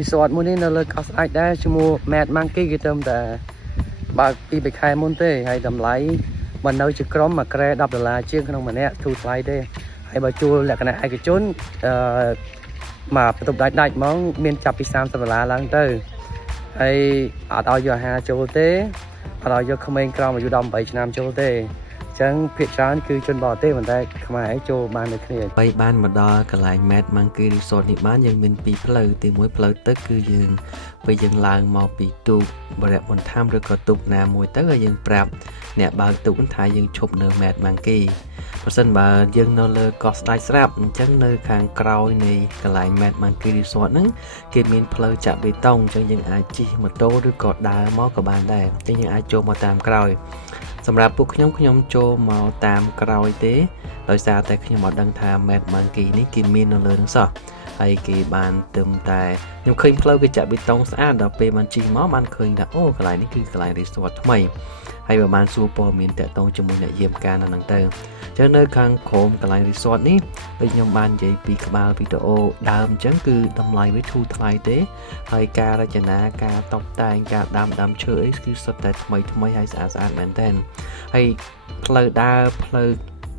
รีสอร์ทมื้อนี้នៅលើកោះស្ដេចដែរឈ្មោះ Mad Monkey គេទៅតែបើកពីខែមុនទេហើយតម្លៃមិននៅជាក្រុមមួយក្រែ$10ជាងក្នុងម្នាក់ធូរថ្លៃទេហើយបើជួលលក្ខណៈឯកជនមកបន្ទប់ដាច់ហ្មងមានចាប់ពី$30ឡើងទៅហើយអត់ឲ្យយកអាហារចូលទេអត់ឲ្យយកក្មេងក្រោមអាយុ18ឆ្នាំចូលទេអញ្ចឹងភាគច្រើនគឺជនបរទេសប៉ុន្តែខ្មែរចូលបានដូចគ្នាបីបានមកដល់កន្លែង Mad Monkey Resort នេះបានយើងមានពីរផ្លូវទីមួយផ្លូវទឹកគឺយើងពេលយើងឡើងមកពីទូកបរិយាបន្ថែមឬក៏ទូកណាមួយទៅហើយយើងប្រាប់អ្នកបើកទូកថាយើងឈប់នៅ Mad Monkey ប្រសិនបើយើងនៅលើកោះស្ដេចស្រាប់អញ្ចឹងនៅខាងក្រោយនៃកន្លែង Mad Monkey Resort ហ្នឹងគេមានផ្លូវចាក់បេតុងអញ្ចឹងយើងអាចជិះម៉ូតូឬក៏ដើរមកក៏បានដែរអញ្ចឹងយើងអាចចូលមកតាមក្រោយសម្រាប់ពួកខ្ញុំចូលមកតាមក្រោយទេដោយសារតែខ្ញុំអត់ដឹងថា Mad Monkey នេះគេមាននៅលើនឹងសោះហើយគេបានទឹមតែខ្ញុំឃើញផ្លូវគេចាក់បេតុងស្អាតដល់ពេលបានជិះមកបានឃើញថាអូកន្លែងនេះគឺកន្លែង resort ថ្មីហើយបើបានសួរព័ត៌មានតាក់ទងជាមួយអ្នកយាមកាមនៅហ្នឹងទៅអញ្ចឹងនៅខាងក្រោមកន្លែង resort នេះដូចខ្ញុំបាននិយាយពីក្បាលវីដេអូដើមអញ្ចឹងគឺតម្លៃវាធូរថ្លៃទេហើយការរចនាការតុបតែងការដាំឈើអីគឺសុទ្ធតែថ្មីហើយស្អាតមែនទែនហើយផ្លូវដើរផ្លូវ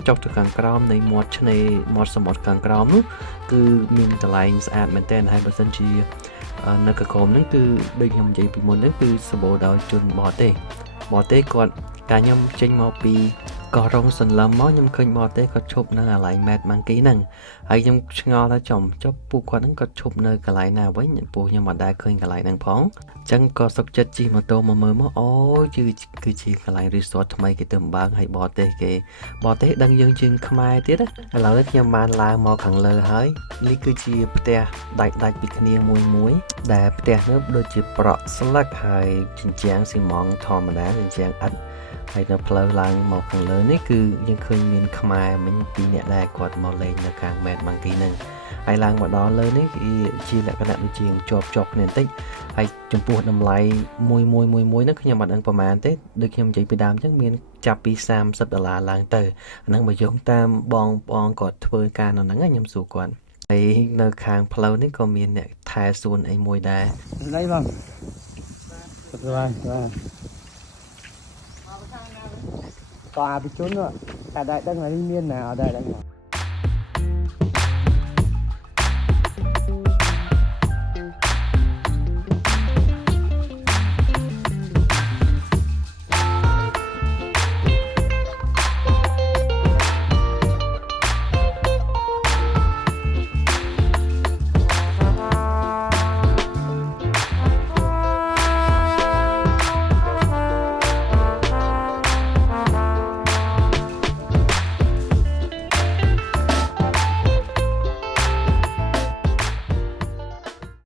ចុះទៅខាងក្រោមនៃមាត់ឆ្នេរមាត់សមុទ្រខាងក្រោមនោះគឺមានកន្លែងស្អាតមែនទែនហើយបើសិនជានៅខាងក្រោមហ្នឹងគឺដូចខ្ញុំនិយាយពីមុនហ្នឹងគឺសម្បូរដោយជនបរទេសគាត់កាលខ្ញុំចេញមកពីកោះរងសន្លឹមមកខ្ញុំឃើញបរទេសគាត់ឈប់នៅកន្លែង Mad Monkey ហ្នឹងហើយខ្ញុំឆ្ងល់ថាចុះពួកគាត់ហ្នឹងគាត់ឈប់នៅកន្លែងណាវិញពួកខ្ញុំមិនដែលឃើញកន្លែងហ្នឹងផងអញ្ចឹងក៏សុខចិត្តជិះម៉ូតូមកមើលមកអូគឺជាកន្លែង resort ថ្មីគេទៅបើកហើយបរទេសដឹងយើងជាងខ្មែរទៀតណាឥឡូវនេះខ្ញុំបានឡើងមកខាងលើហើយនេះគឺជាផ្ទះដាច់ពីគ្នាមួយដែលផ្ទះនោះដូចជាប្រក់ស្លឹកហើយជញ្ជាំងស៊ីម៉ង់ធម្មតាជញ្ជាំងឥដ្ឋហើយនៅផ្លូវឡើងមកខាងលើនេះគឺយើងឃើញមានខ្មែរមិញពីរនាក់ដែរគាត់មកលេងនៅខាង Mad Monkey ហ្នឹងហើយឡើងមកដល់លើនេះគឺជាលក្ខណៈដូចជាជាប់គ្នាបន្តិចហើយចំពោះតម្លៃមួយហ្នឹងខ្ញុំអត់ដឹងប្រហែលទេដូចខ្ញុំនិយាយពីដើមអញ្ចឹងមានចាប់ពី$30ឡើងទៅអាហ្នឹងបើយោងតាមបងគាត់ធ្វើការនៅហ្នឹងខ្ញុំសួរគាត់ហើយនៅខាងផ្លូវនេះក៏មានអ្នកថែសួនអីមួយដែរណៃបងបាទក៏អាពីជនតែដែរដឹងថានេះមានណាអត់ដែរដឹង